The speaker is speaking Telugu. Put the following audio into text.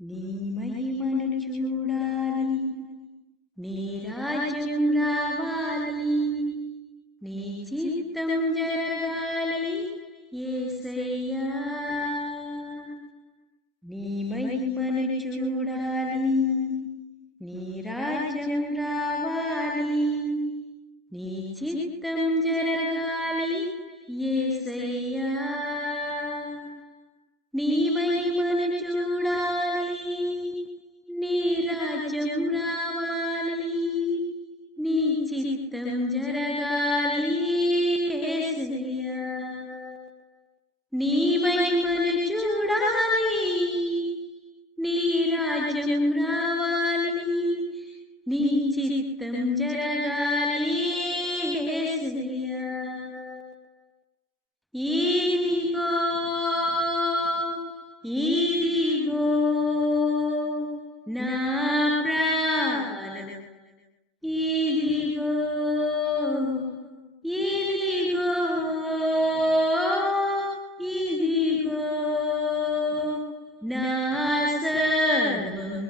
నీ మహిమను చూడాలి, నీ రాజ్యం రావాలి, నీ చిత్తం జరగాలి యేసయ్యా. నీ మహిమను చూడాలి, నీ రాజ్యం రావాలి, నీ చిత్తం జరగాలి యేసయ్యా. నీ మహిమను చూడాలి, నీ రాజ్యం రావాలి, నీ చిత్తం జరగాలి యేసయ్యా. నీ మహిమను చూడాలి, నీ రాజ్యం రావాలి, నీ చిత్తం జరగాలి యేసయ్యా. ఇదిగో ఇదిగో నా ప్రాణం, ఇదిగో ఇదిగో ఇదిగో నా సర్వం,